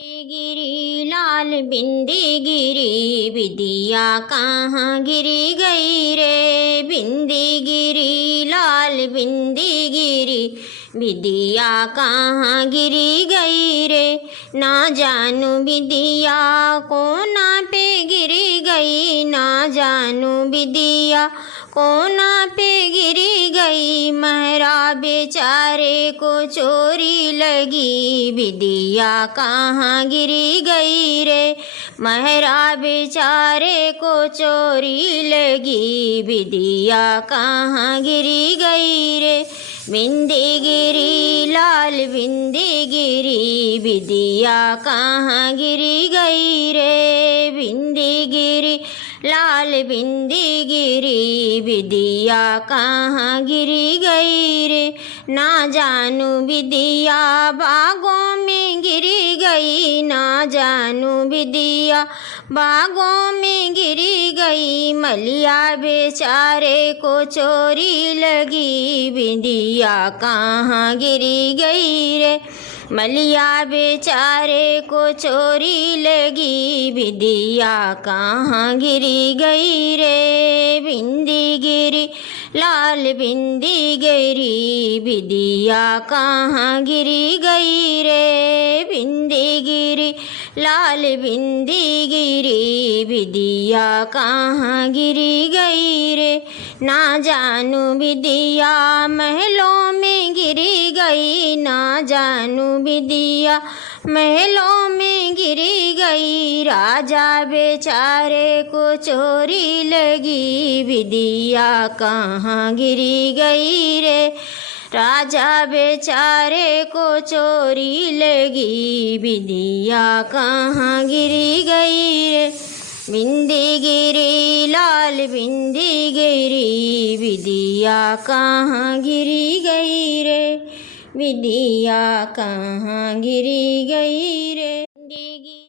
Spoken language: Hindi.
गिरी लाल बिंदी गिरी विदिया कहाँ गिरी गई रे। बिंदी गिरी लाल बिंदी गिरी विदिया कहाँ गिरी गई रे। ना जानू विदिया कोना पे गिरी गई, ना जानू विदिया कोना पे गिरी गई। महरा बेचारे को चोरी लगी, विदिया कहाँ गिरी गई रे। महरा बेचारे को चोरी लगी, विदिया कहाँ गिरी गई रे। बिंदी गिरी लाल बिंदी गिरी विदिया कहाँ गिरी गई रे। बिंदी गिरी लाल बिंदी गिरी विदिया कहाँ गिरी गई रे। ना जानू विदिया बागों में गिरी गई, ना जानू विदिया बागों में गिरी गई। मलिया बेचारे को चोरी लगी, विदिया कहाँ गिरी गई रे। मलिया बेचारे को चोरी लगी, विदिया कहाँ गिरी गई रे। बिंदी गिरी लाल बिंदी गिरी विदिया कहाँ गिरी गई रे। बिंदी गिरी लाल बिंदी गिरी विदिया कहाँ गिरी गई रे। ना जानू विदिया महलों में गिरी गई, ना जानू विदिया महलों में गिरी गई। राजा बेचारे को चोरी लगी, विदिया कहाँ गिरी गई रे। राजा बेचारे को चोरी लगी, विदिया कहाँ गिरी गई रे। बिंदी गिरी लाल बिंदी गिरी विदिया कहाँ गिरी गई रे। विदिया कहाँ गिरी गई रे।